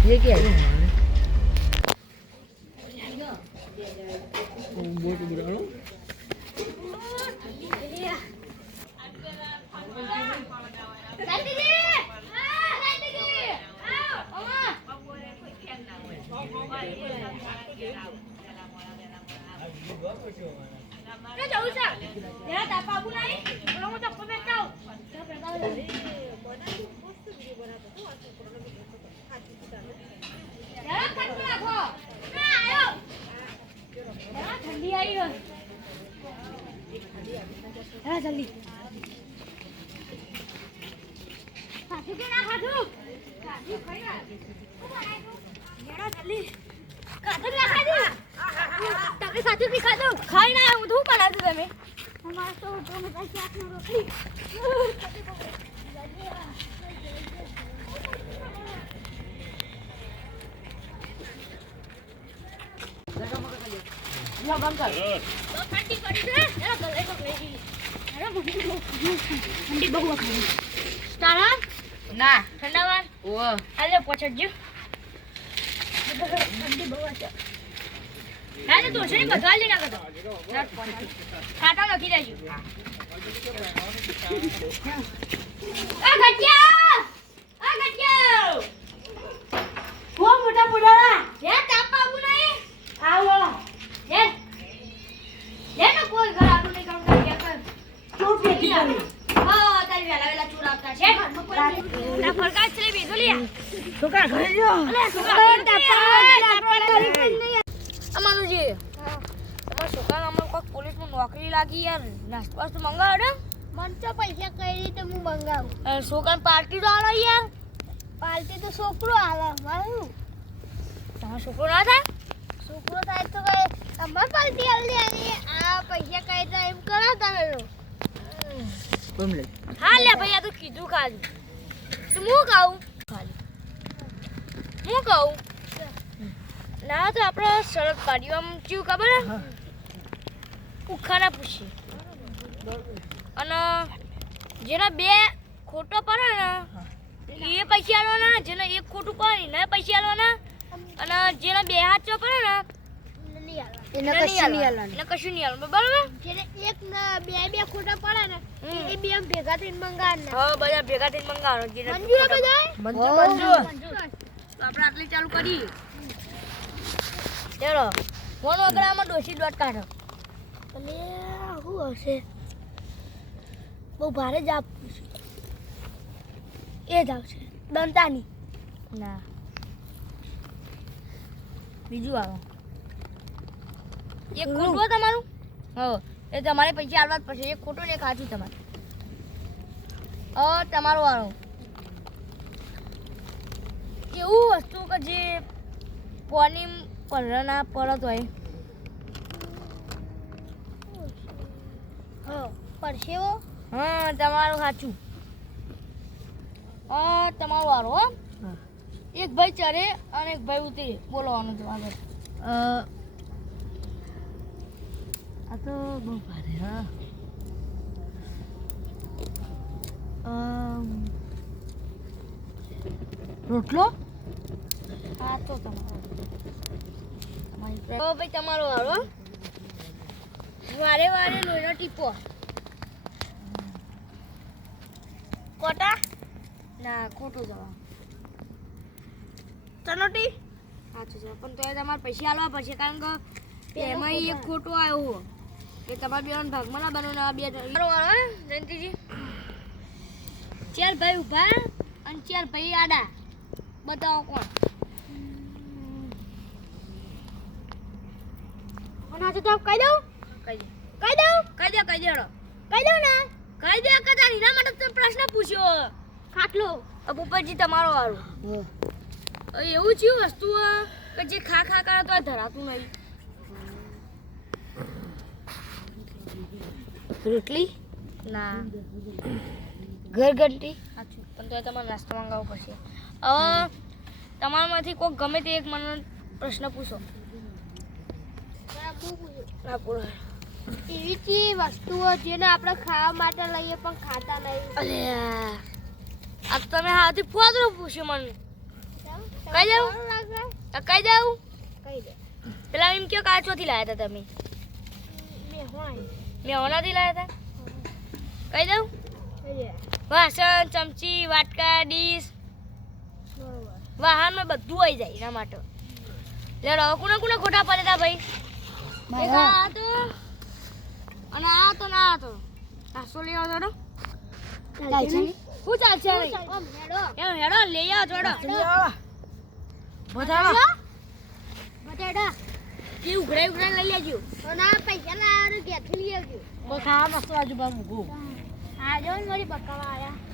ये क्या है ठंडी आई है जल्दी खाधू के ना खाधू खाधू खाई ना जल्दी खाधू ना खाधू તમે ખાધું કે ખાધું ખાઈ ના હું ધૂપ બનાવતું તમે અમાર તો ટોમેટા શાક નો રોટલી ला बंकर तो ठंडी पड़ी है एला गले को ले गई अरे ठंडी बहु खाई तारा ना ठंडावान ओ आले पछड़જો ठंडी बहु છે ના તો છે બગાડ લેના કતો ખાટા લખી દેજો આ ગટિયા ઓ મોટા મોટા હે તાપા આવું નહીં આવો હે નો કોઈ ઘર આવું નહીં કામ કરી કે ચોટ પેટી કરી હા તારી વેલા ચોર આપતા છે ના ફરકાશ લે બેસો લે છોકરા ઘરે જો અલે છોકરા તાપા અમાનુજી તમારા છોકરા અમને કોઈ પોલીસમાં નોકરી લાગી યાર નાસ્તો તો મંગાવડો મન તો પૈસા કઈ રીતે હું મંગાવું છોકરાને પાર્ટી તો આલો યાર પાર્ટી તો છોકરો આલે મારું તમારો છોકરો ના થાય છોકરો થાય તો કઈ તમાર પાર્ટી આલી આની આ પૈસા કઈ તો એમ કરો તમે લો બમલે હા લે ભાઈ આ તો કીધું ખાલી તો હું કહું ખાલી હું કહું ના તો આપણે શરત પાડ્યું આમ કેવું ખબર હે ઉખાના પૂછી અને જેના બે ખોટો પડે ને એ પૈસા આલવાના જેને એક ખોટું પડે ને પૈસા આલવાના અને જેના બે હાથ ચો પડે ને એને કશું નહીં આલવાનું બરાબર જેને એક બે ખોટા પડે ને એ બે ભેગા થઈને મંગાવવાના હા બધા ભેગા થઈને મંગાવવાનો જેને મંજૂર બધા મંજૂર તો આપણે આટલી ચાલુ કરી ચલો ફોન વગડામાં ડોસી ડોટ કાઢો અને શું હશે બહુ ભારે જ આપવું છે એ જ આવશે દંતાની ના બીજું આવે એક ખોટું તમારું હા એ તમારે પૈસા આલવા જ પડશે એક ખોટું ને એક સાચું તમારે તમારું વાળો એવું વસ્તુ કે જે પોની પરના પરત હોય પરસેવો હા તમારું સાચું તમારું વારો હો એક ભાઈ ચરે અને એક ભાઈ ઉતરે બોલવાનું તો આગળ આ તો બહુ ભારે હા રોટલો હા તો તમારો ભાઈ તમારો વારો વારે વારે લોહીનો ટીપો કોટા ના ખોટું જવા ચનોટી સાચું છે પણ તો એ તમારે પૈસા આલવા પડશે કારણ કે એમાં એક ખોટો આવ્યો કે તમારે બે ભાગમાં ના બનો ના બે વાળો જયંતિજી ચાર ભાઈ ઊભા અને ચાર ભાઈ આડા બતાવો કોણ અને આજે તો કહી દઉં કહી દઉં કહી દઉં કહી દો કહી દો કહી દઉં ને કહી દે કે તારી ના માટે પ્રશ્ન પૂછ્યો ખાટલો ઉપરજી તમારો વાળો એવું છે વસ્તુ કે જે ખા ખા કરે તો ધરાતું નહીં રોટલી ના ઘરઘંટી સાચું પણ તો તમારે નાસ્તો મંગાવવો પડશે તમારામાંથી કોઈ ગમે તે એક મને પ્રશ્ન પૂછો એવી ચી વસ્તુઓ જેને આપણે ખાવા માટે લઈએ પણ ખાતા નહીં અરે આ તમે હાથી ફોદરો પૂછ્યો મને કઈ દઉં કઈ દઉં કઈ દે પેલા એમ કયો કાચોથી લાયા હતા તમે મેં હોનાથી લાયા હતા કઈ દઉં વાસણ ચમચી વાટકા ડીશ વાહનમાં બધું આવી જાય એના માટે લેડો કોના કોના ખોટા પડ્યા ભાઈ એક આ હતો અને આ તો ના હતો આસો લઈ આવો થોડો શું ચાલશે એમ હેડો લઈ આવો થોડો બધાડો બટેડા કે ઉઘરાઈ લઈ લેજો તો ના પૈસા લાવવાનું ઘેરથી લઈ આવજો કોઈ ખાવા મસ્ત આજુબાજુ મૂકું આ જો ને મારી બકાવા આયા